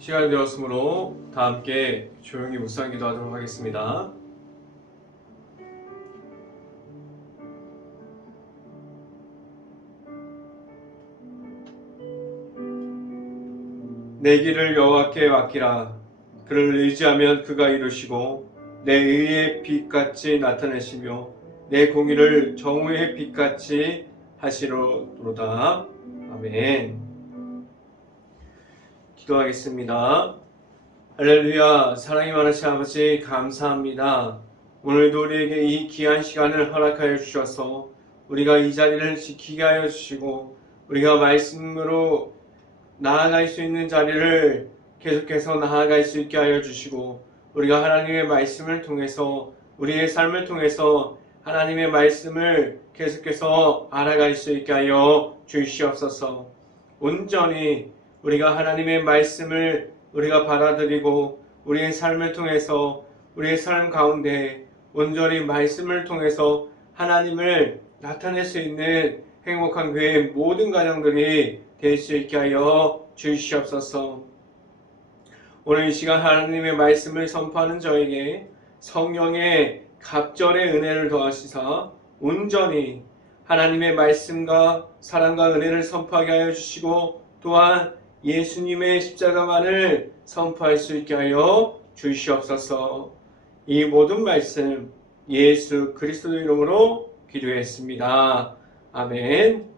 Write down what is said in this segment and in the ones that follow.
시간이 되었으므로 다 함께 조용히 묵상 기도하도록 하겠습니다. 내 길을 여호와께 맡기라. 그를 의지하면 그가 이루시고 내 의의 빛같이 나타내시며 내 공의를 정오의 빛같이 하시로도다. 아멘. 기도하겠습니다. 할렐루야. 사랑이 많으신 아버지 감사합니다. 오늘도 우리에게 이 귀한 시간을 허락하여 주셔서 우리가 이 자리를 지키게 하여 주시고 우리가 말씀으로 나아갈 수 있는 자리를 계속해서 나아갈 수 있게 하여 주시고 우리가 하나님의 말씀을 통해서 우리의 삶을 통해서 하나님의 말씀을 계속해서 알아갈 수 있게 하여 주시옵소서. 온전히 우리가 하나님의 말씀을 우리가 받아들이고 우리의 삶을 통해서 우리의 삶 가운데 온전히 말씀을 통해서 하나님을 나타낼 수 있는 행복한 교회의 모든 가정들이 될 수 있게 하여 주시옵소서. 오늘 이 시간 하나님의 말씀을 선포하는 저에게 성령의 갑절의 은혜를 더하시사 온전히 하나님의 말씀과 사랑과 은혜를 선포하게 하여 주시고 또한 예수님의 십자가만을 선포할 수 있게 하여 주시옵소서. 이 모든 말씀 예수 그리스도 이름으로 기도했습니다. 아멘.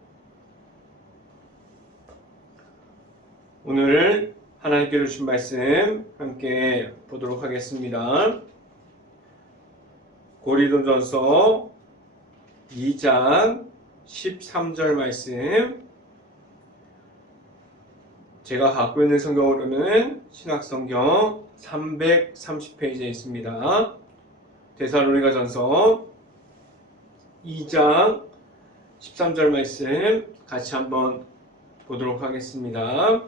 오늘 하나님께 주신 말씀 함께 보도록 하겠습니다. 고린도전서 2장 13절 말씀, 제가 갖고 있는 성경으로는 신학성경 330페이지에 있습니다. 데살로니가전서 2장 13절 말씀 같이 한번 보도록 하겠습니다.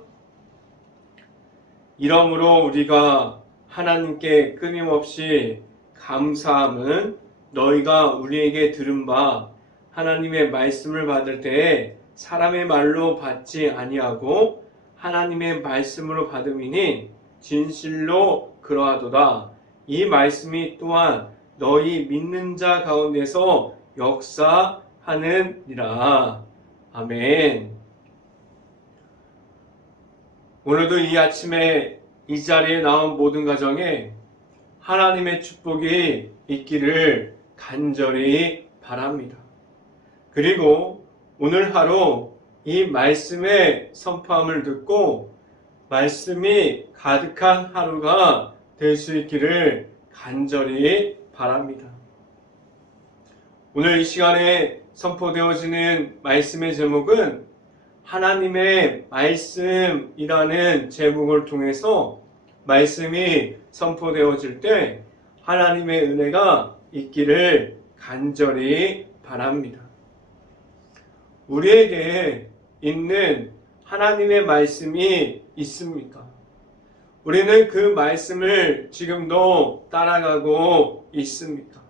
이러므로 우리가 하나님께 끊임없이 감사함은 너희가 우리에게 들은 바 하나님의 말씀을 받을 때에 사람의 말로 받지 아니하고 하나님의 말씀으로 받음이니 진실로 그러하도다. 이 말씀이 또한 너희 믿는 자 가운데서 역사하느니라. 아멘. 오늘도 이 아침에 이 자리에 나온 모든 가정에 하나님의 축복이 있기를 간절히 바랍니다. 그리고 오늘 하루 이 말씀의 선포함을 듣고 말씀이 가득한 하루가 될 수 있기를 간절히 바랍니다. 오늘 이 시간에 선포되어지는 말씀의 제목은 하나님의 말씀이라는 제목을 통해서 말씀이 선포되어질 때 하나님의 은혜가 있기를 간절히 바랍니다. 우리에게 있는 하나님의 말씀이 있습니까? 우리는 그 말씀을 지금도 따라가고 있습니까?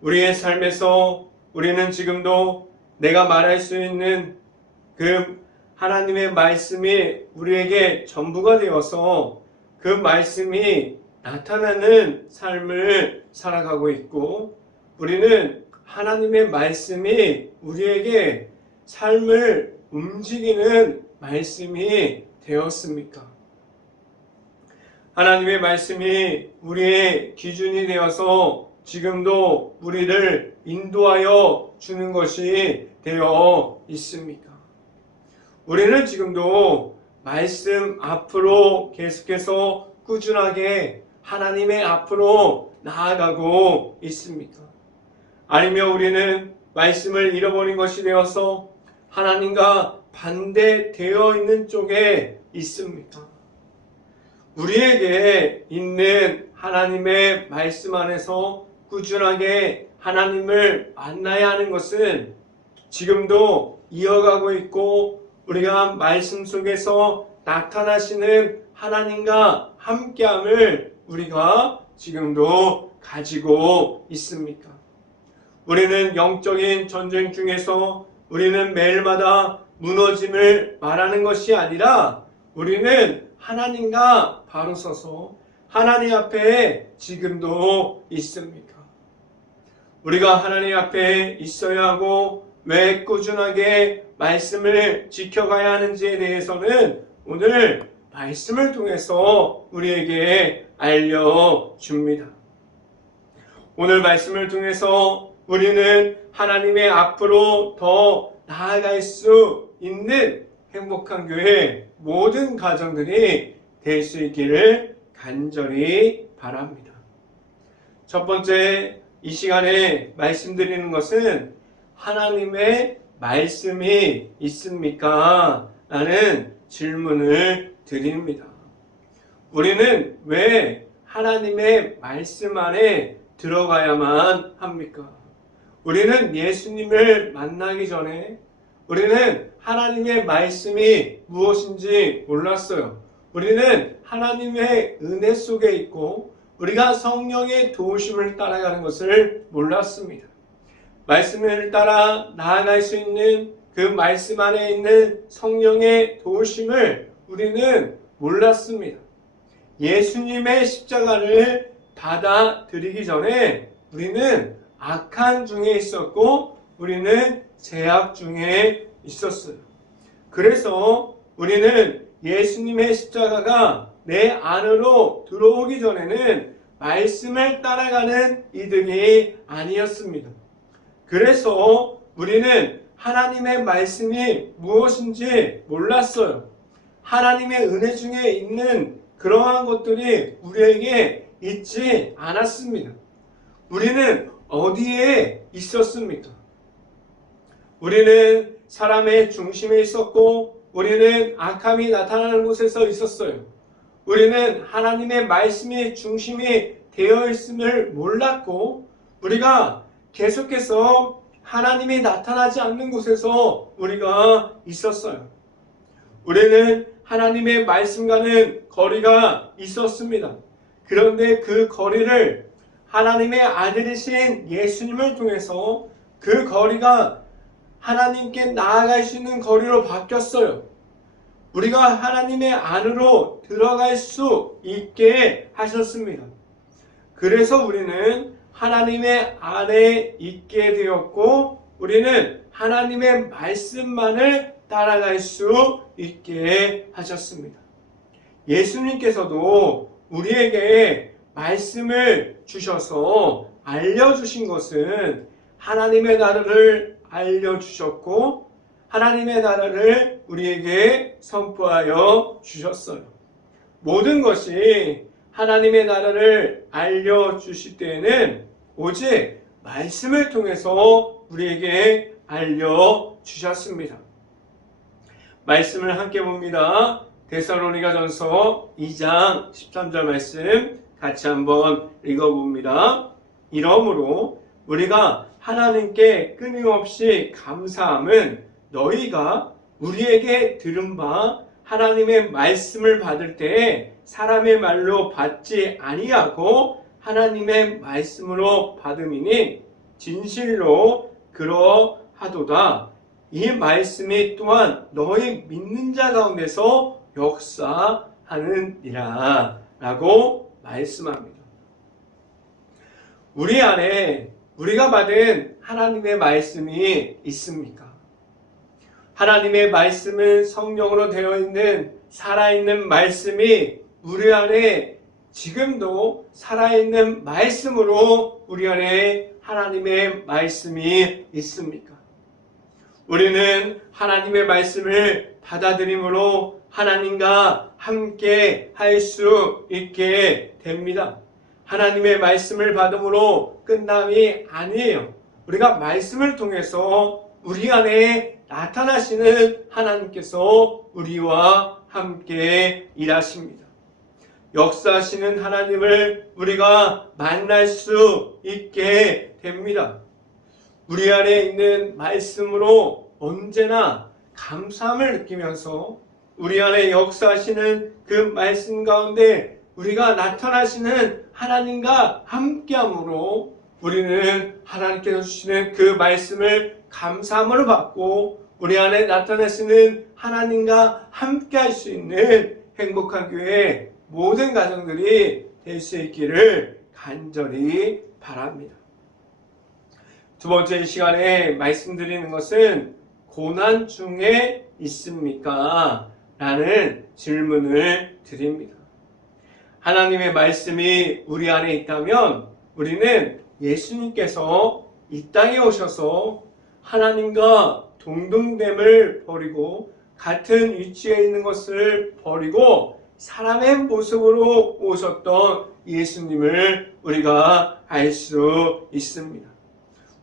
우리의 삶에서 우리는 지금도 내가 말할 수 있는 그 하나님의 말씀이 우리에게 전부가 되어서 그 말씀이 나타나는 삶을 살아가고 있고 우리는 하나님의 말씀이 우리에게 삶을 움직이는 말씀이 되었습니까? 하나님의 말씀이 우리의 기준이 되어서 지금도 우리를 인도하여 주는 것이 되어 있습니까? 우리는 지금도 말씀 앞으로 계속해서 꾸준하게 하나님의 앞으로 나아가고 있습니까? 아니면 우리는 말씀을 잃어버린 것이 되어서 하나님과 반대되어 있는 쪽에 있습니까? 우리에게 있는 하나님의 말씀 안에서 꾸준하게 하나님을 만나야 하는 것은 지금도 이어가고 있고 우리가 말씀 속에서 나타나시는 하나님과 함께함을 우리가 지금도 가지고 있습니까? 우리는 영적인 전쟁 중에서 우리는 매일마다 무너짐을 말하는 것이 아니라 우리는 하나님과 바로 서서 하나님 앞에 지금도 있습니까? 우리가 하나님 앞에 있어야 하고 왜 꾸준하게 말씀을 지켜가야 하는지에 대해서는 오늘 말씀을 통해서 우리에게 알려줍니다. 오늘 말씀을 통해서 우리는 하나님의 앞으로 더 나아갈 수 있는 행복한 교회 모든 가정들이 될 수 있기를 간절히 바랍니다. 첫 번째, 이 시간에 말씀드리는 것은 하나님의 말씀이 있습니까? 라는 질문을 드립니다. 우리는 왜 하나님의 말씀 안에 들어가야만 합니까? 우리는 예수님을 만나기 전에 우리는 하나님의 말씀이 무엇인지 몰랐어요. 우리는 하나님의 은혜 속에 있고 우리가 성령의 도우심을 따라가는 것을 몰랐습니다. 말씀을 따라 나아갈 수 있는 그 말씀 안에 있는 성령의 도우심을 우리는 몰랐습니다. 예수님의 십자가를 받아들이기 전에 우리는 악한 중에 있었고 우리는 죄악 중에 있었어요. 그래서 우리는 예수님의 십자가가 내 안으로 들어오기 전에는 말씀을 따라가는 이들이 아니었습니다. 그래서 우리는 하나님의 말씀이 무엇인지 몰랐어요. 하나님의 은혜 중에 있는 그러한 것들이 우리에게 있지 않았습니다. 우리는 어디에 있었습니까? 우리는 사람의 중심에 있었고 우리는 악함이 나타나는 곳에서 있었어요. 우리는 하나님의 말씀이 중심이 되어 있음을 몰랐고 우리가 계속해서 하나님이 나타나지 않는 곳에서 우리가 있었어요. 우리는 하나님의 말씀과는 거리가 있었습니다. 그런데 그 거리를 하나님의 아들이신 예수님을 통해서 그 거리가 하나님께 나아갈 수 있는 거리로 바뀌었어요. 우리가 하나님의 안으로 들어갈 수 있게 하셨습니다. 그래서 우리는 하나님의 안에 있게 되었고 우리는 하나님의 말씀만을 따라갈 수 있게 하셨습니다. 예수님께서도 우리에게 말씀을 주셔서 알려주신 것은 하나님의 나라를 알려주셨고 하나님의 나라를 우리에게 선포하여 주셨어요. 모든 것이 하나님의 나라를 알려주실 때에는 오직 말씀을 통해서 우리에게 알려주셨습니다. 말씀을 함께 봅니다. 데살로니가전서 2장 13절 말씀 같이 한번 읽어봅니다. 이러므로 우리가 하나님께 끊임없이 감사함은 너희가 우리에게 들은 바 하나님의 말씀을 받을 때에 사람의 말로 받지 아니하고 하나님의 말씀으로 받음이니 진실로 그러하도다. 이 말씀이 또한 너희 믿는 자 가운데서 역사하느니라 라고 말씀합니다. 우리 안에 우리가 받은 하나님의 말씀이 있습니까? 하나님의 말씀은 성령으로 되어 있는 살아있는 말씀이 우리 안에 지금도 살아있는 말씀으로 우리 안에 하나님의 말씀이 있습니까? 우리는 하나님의 말씀을 받아들임으로 하나님과 함께 할 수 있게 됩니다. 하나님의 말씀을 받음으로 끝남이 아니에요. 우리가 말씀을 통해서 우리 안에 나타나시는 하나님께서 우리와 함께 일하십니다. 역사하시는 하나님을 우리가 만날 수 있게 됩니다. 우리 안에 있는 말씀으로 언제나 감사함을 느끼면서 우리 안에 역사하시는 그 말씀 가운데 우리가 나타나시는 하나님과 함께함으로 우리는 하나님께서 주시는 그 말씀을 감사함으로 받고 우리 안에 나타나시는 하나님과 함께할 수 있는 행복한 교회 모든 가정들이 될 수 있기를 간절히 바랍니다. 두 번째 시간에 말씀드리는 것은 고난 중에 있습니까? 라는 질문을 드립니다. 하나님의 말씀이 우리 안에 있다면 우리는 예수님께서 이 땅에 오셔서 하나님과 동등됨을 버리고 같은 위치에 있는 것을 버리고 사람의 모습으로 오셨던 예수님을 우리가 알 수 있습니다.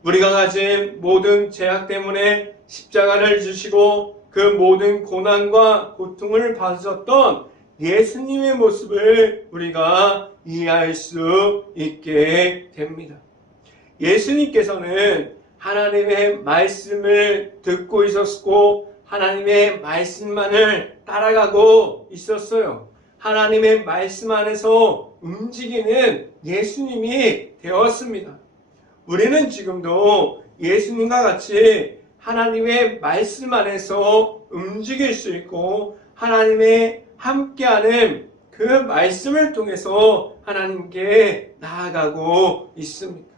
우리가 가진 모든 죄악 때문에 십자가를 지시고 그 모든 고난과 고통을 받으셨던 예수님의 모습을 우리가 이해할 수 있게 됩니다. 예수님께서는 하나님의 말씀을 듣고 있었고 하나님의 말씀만을 따라가고 있었어요. 하나님의 말씀 안에서 움직이는 예수님이 되었습니다. 우리는 지금도 예수님과 같이 하나님의 말씀 안에서 움직일 수 있고 하나님의 함께하는 그 말씀을 통해서 하나님께 나아가고 있습니다.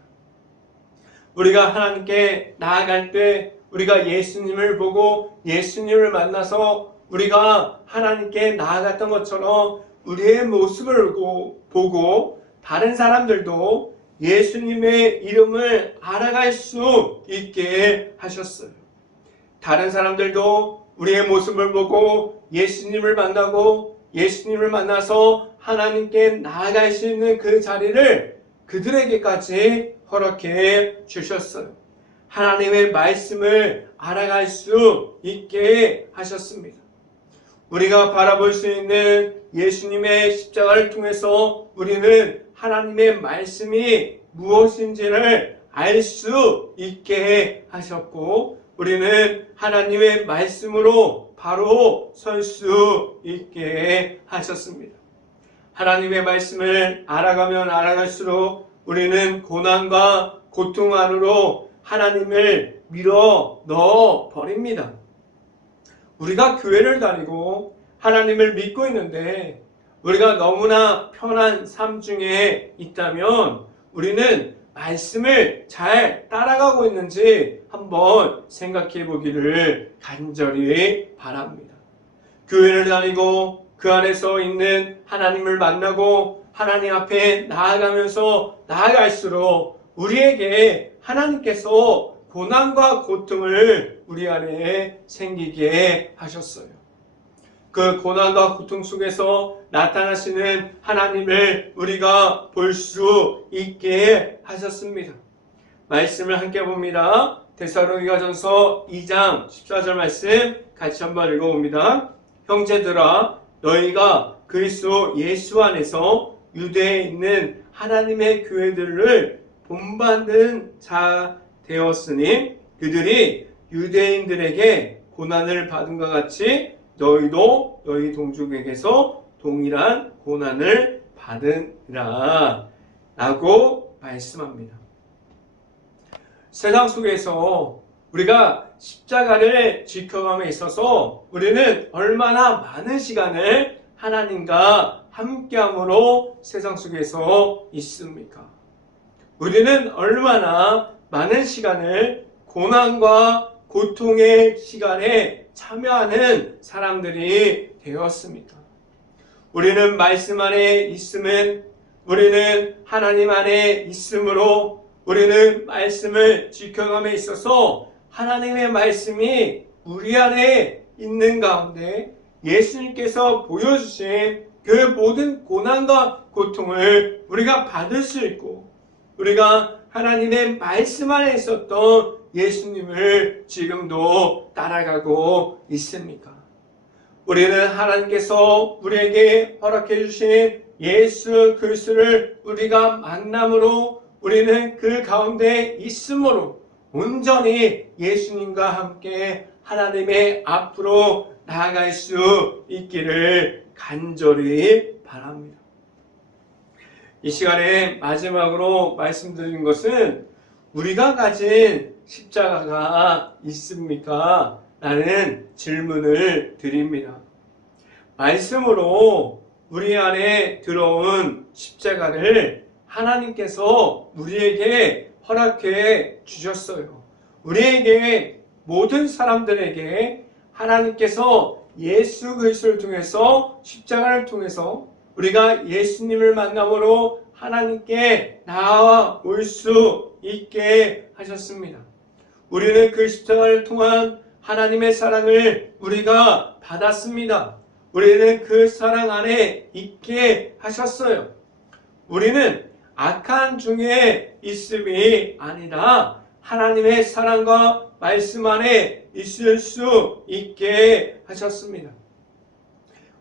우리가 하나님께 나아갈 때 우리가 예수님을 보고 예수님을 만나서 우리가 하나님께 나아갔던 것처럼 우리의 모습을 보고 다른 사람들도 예수님의 이름을 알아갈 수 있게 하셨어요. 다른 사람들도 우리의 모습을 보고 예수님을 만나고 예수님을 만나서 하나님께 나아갈 수 있는 그 자리를 그들에게까지 허락해 주셨어요. 하나님의 말씀을 알아갈 수 있게 하셨습니다. 우리가 바라볼 수 있는 예수님의 십자가를 통해서 우리는 하나님의 말씀이 무엇인지를 알 수 있게 하셨고 우리는 하나님의 말씀으로 바로 설 수 있게 하셨습니다. 하나님의 말씀을 알아가면 알아갈수록 우리는 고난과 고통 안으로 하나님을 밀어 넣어 버립니다. 우리가 교회를 다니고 하나님을 믿고 있는데 우리가 너무나 편한 삶 중에 있다면 우리는 말씀을 잘 따라가고 있는지 한번 생각해 보기를 간절히 바랍니다. 교회를 다니고 그 안에서 있는 하나님을 만나고 하나님 앞에 나아가면서 나아갈수록 우리에게 하나님께서 고난과 고통을 우리 안에 생기게 하셨어요. 그 고난과 고통 속에서 나타나시는 하나님을 우리가 볼 수 있게 하셨습니다. 말씀을 함께 봅니다. 데살로니가전서 2장 14절 말씀 같이 한번 읽어봅니다. 형제들아 너희가 그리스도 예수 안에서 유대에 있는 하나님의 교회들을 본받는 자 되었으니 그들이 유대인들에게 고난을 받은 것 같이 너희도 너희 동족에게서 동일한 고난을 받으라 라고 말씀합니다. 세상 속에서 우리가 십자가를 지켜감에 있어서 우리는 얼마나 많은 시간을 하나님과 함께함으로 세상 속에서 있습니까? 우리는 얼마나 많은 시간을 고난과 고통의 시간에 참여하는 사람들이 되었습니까? 우리는 말씀 안에 있음은 우리는 하나님 안에 있음으로 우리는 말씀을 지켜감에 있어서 하나님의 말씀이 우리 안에 있는 가운데 예수님께서 보여주신 그 모든 고난과 고통을 우리가 받을 수 있고 우리가 하나님의 말씀 안에 있었던 예수님을 지금도 따라가고 있습니까? 우리는 하나님께서 우리에게 허락해 주신 예수 그리스도를 우리가 만남으로 우리는 그 가운데 있음으로 온전히 예수님과 함께 하나님의 앞으로 나아갈 수 있기를 간절히 바랍니다. 이 시간에 마지막으로 말씀드린 것은 우리가 가진 십자가가 있습니까? 라는 질문을 드립니다. 말씀으로 우리 안에 들어온 십자가를 하나님께서 우리에게 허락해 주셨어요. 우리에게 모든 사람들에게 하나님께서 예수 그리스도를 통해서 십자가를 통해서 우리가 예수님을 만남으로 하나님께 나아올 수 있게 하셨습니다. 우리는 그 십자가를 통한 하나님의 사랑을 우리가 받았습니다. 우리는 그 사랑 안에 있게 하셨어요. 우리는 악한 중에 있음이 아니라 하나님의 사랑과 말씀 안에 있을 수 있게 하셨습니다.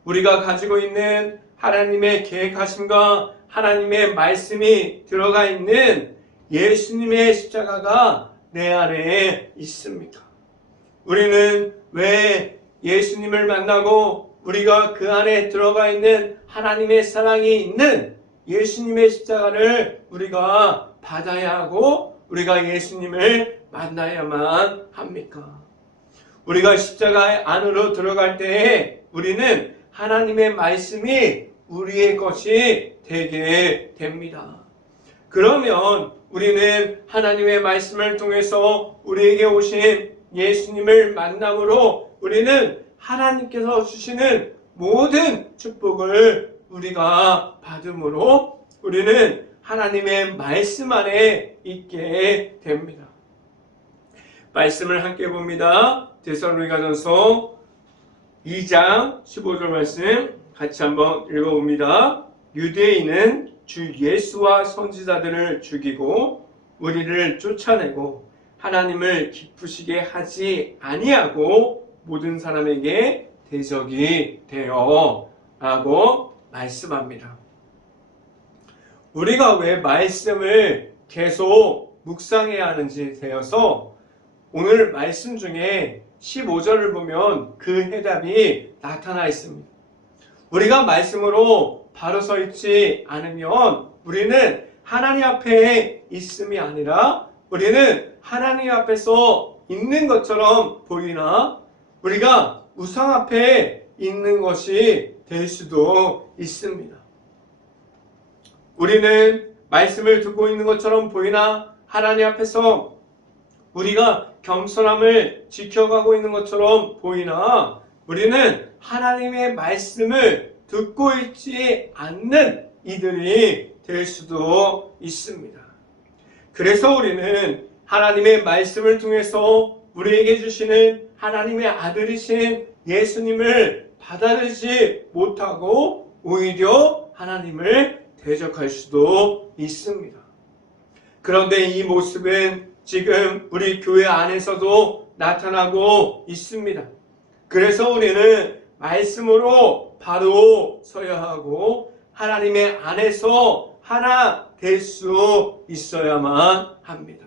우리가 가지고 있는 하나님의 계획하심과 하나님의 말씀이 들어가 있는 예수님의 십자가가 내 안에 있습니까? 우리는 왜 예수님을 만나고 우리가 그 안에 들어가 있는 하나님의 사랑이 있는 예수님의 십자가를 우리가 받아야 하고 우리가 예수님을 만나야만 합니까? 우리가 십자가 안으로 들어갈 때에 우리는 하나님의 말씀이 우리의 것이 되게 됩니다. 그러면 우리는 하나님의 말씀을 통해서 우리에게 오신 예수님을 만남으로 우리는 하나님께서 주시는 모든 축복을 우리가 받음으로 우리는 하나님의 말씀 안에 있게 됩니다. 말씀을 함께 봅니다. 데살로니가전서 2장 15절 말씀 같이 한번 읽어봅니다. 유대인은 주 예수와 선지자들을 죽이고 우리를 쫓아내고 하나님을 기쁘시게 하지 아니하고 모든 사람에게 대적이 되어 라고 말씀합니다. 우리가 왜 말씀을 계속 묵상해야 하는지 되어서 오늘 말씀 중에 15절을 보면 그 해답이 나타나 있습니다. 우리가 말씀으로 바로 서 있지 않으면 우리는 하나님 앞에 있음이 아니라 우리는 하나님 앞에서 있는 것처럼 보이나 우리가 우상 앞에 있는 것이 될 수도 있습니다. 우리는 말씀을 듣고 있는 것처럼 보이나 하나님 앞에서 우리가 겸손함을 지켜가고 있는 것처럼 보이나 우리는 하나님의 말씀을 듣고 있지 않는 이들이 될 수도 있습니다. 그래서 우리는 하나님의 말씀을 통해서 우리에게 주시는 하나님의 아들이신 예수님을 받아들이지 못하고 오히려 하나님을 대적할 수도 있습니다. 그런데 이 모습은 지금 우리 교회 안에서도 나타나고 있습니다. 그래서 우리는 말씀으로 바로 서야 하고 하나님의 안에서 하나 될 수 있어야만 합니다.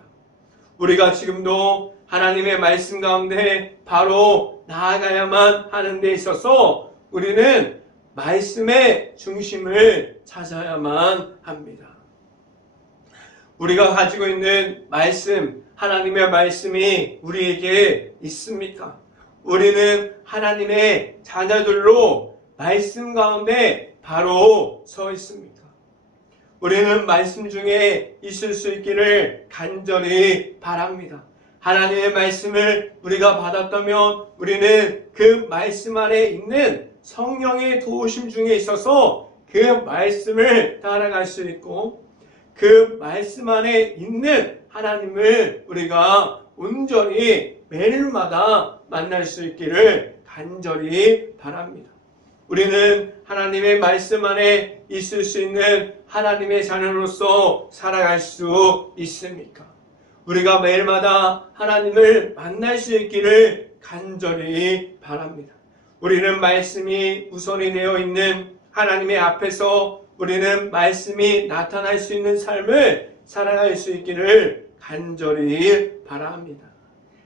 우리가 지금도 하나님의 말씀 가운데 바로 나아가야만 하는 데 있어서 우리는 말씀의 중심을 찾아야만 합니다. 우리가 가지고 있는 말씀, 하나님의 말씀이 우리에게 있습니까? 우리는 하나님의 자녀들로 말씀 가운데 바로 서 있습니까? 우리는 말씀 중에 있을 수 있기를 간절히 바랍니다. 하나님의 말씀을 우리가 받았다면 우리는 그 말씀 안에 있는 성령의 도우심 중에 있어서 그 말씀을 따라갈 수 있고 그 말씀 안에 있는 하나님을 우리가 온전히 매일마다 만날 수 있기를 간절히 바랍니다. 우리는 하나님의 말씀 안에 있을 수 있는 하나님의 자녀로서 살아갈 수 있습니까? 우리가 매일마다 하나님을 만날 수 있기를 간절히 바랍니다. 우리는 말씀이 우선이 되어 있는 하나님의 앞에서 우리는 말씀이 나타날 수 있는 삶을 살아갈 수 있기를 간절히 바랍니다.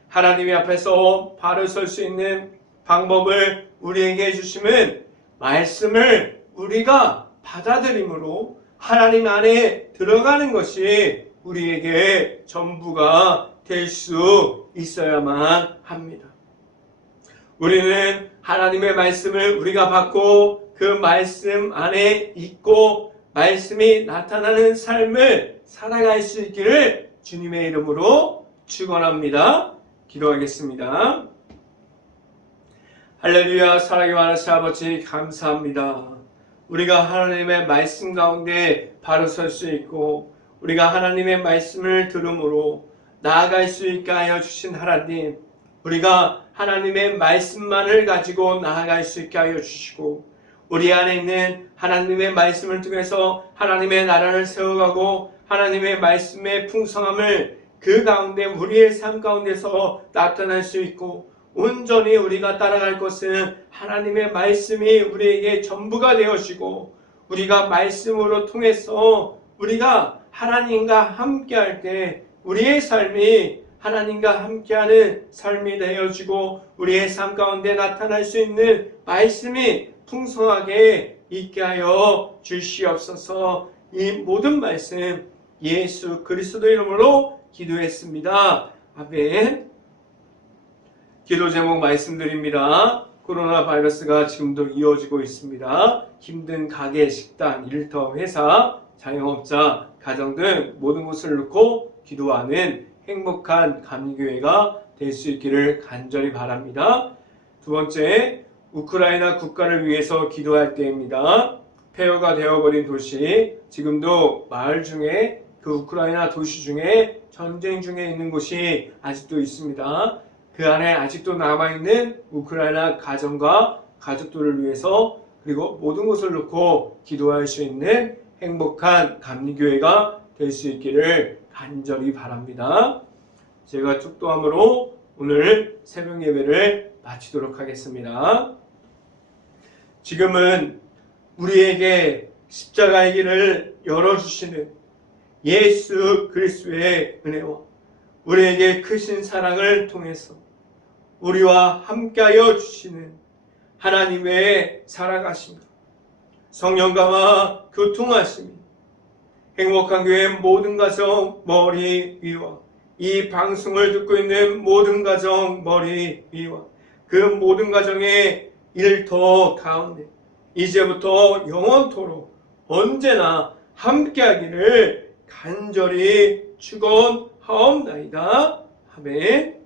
하나님의 앞에서 바로 설 수 있는 방법을 우리에게 주심은 말씀을 우리가 받아들임으로 하나님 안에 들어가는 것이 우리에게 전부가 될 수 있어야만 합니다. 우리는 하나님의 말씀을 우리가 받고 그 말씀 안에 있고 말씀이 나타나는 삶을 살아갈 수 있기를 주님의 이름으로 축원합니다. 기도하겠습니다. 할렐루야. 사랑이 많으신 아버지 감사합니다. 우리가 하나님의 말씀 가운데 바로 설 수 있고 우리가 하나님의 말씀을 들음으로 나아갈 수 있게 하여 주신 하나님, 우리가 하나님의 말씀만을 가지고 나아갈 수 있게 하여 주시고 우리 안에 있는 하나님의 말씀을 통해서 하나님의 나라를 세워가고 하나님의 말씀의 풍성함을 그 가운데 우리의 삶 가운데서 나타날 수 있고 온전히 우리가 따라갈 것은 하나님의 말씀이 우리에게 전부가 되어지고 우리가 말씀으로 통해서 우리가 하나님과 함께할 때 우리의 삶이 하나님과 함께하는 삶이 되어지고 우리의 삶 가운데 나타날 수 있는 말씀이 풍성하게 있게 하여 주시옵소서. 이 모든 말씀 예수 그리스도 이름으로 기도했습니다. 아멘. 기도 제목 말씀드립니다. 코로나 바이러스가 지금도 이어지고 있습니다. 힘든 가게, 식당, 일터, 회사, 자영업자, 가정 등 모든 곳을 놓고 기도하는 행복한 감리교회가 될 수 있기를 간절히 바랍니다. 두 번째, 우크라이나 국가를 위해서 기도할 때입니다. 폐허가 되어버린 도시, 지금도 마을 중에 그 우크라이나 도시 중에 전쟁 중에 있는 곳이 아직도 있습니다. 그 안에 아직도 남아있는 우크라이나 가정과 가족들을 위해서 그리고 모든 것을 놓고 기도할 수 있는 행복한 감리교회가 될 수 있기를 간절히 바랍니다. 제가 축도함으로 오늘 새벽 예배를 마치도록 하겠습니다. 지금은 우리에게 십자가의 길을 열어주시는 예수 그리스도의 은혜와 우리에게 크신 사랑을 통해서 우리와 함께하여 주시는 하나님의 살아가심과 성령과 교통하심이 행복한 교회 모든 가정 머리 위와 이 방송을 듣고 있는 모든 가정 머리 위와 그 모든 가정의 일터 가운데 이제부터 영원토록 언제나 함께하기를 간절히 축원하옵나이다. 아멘.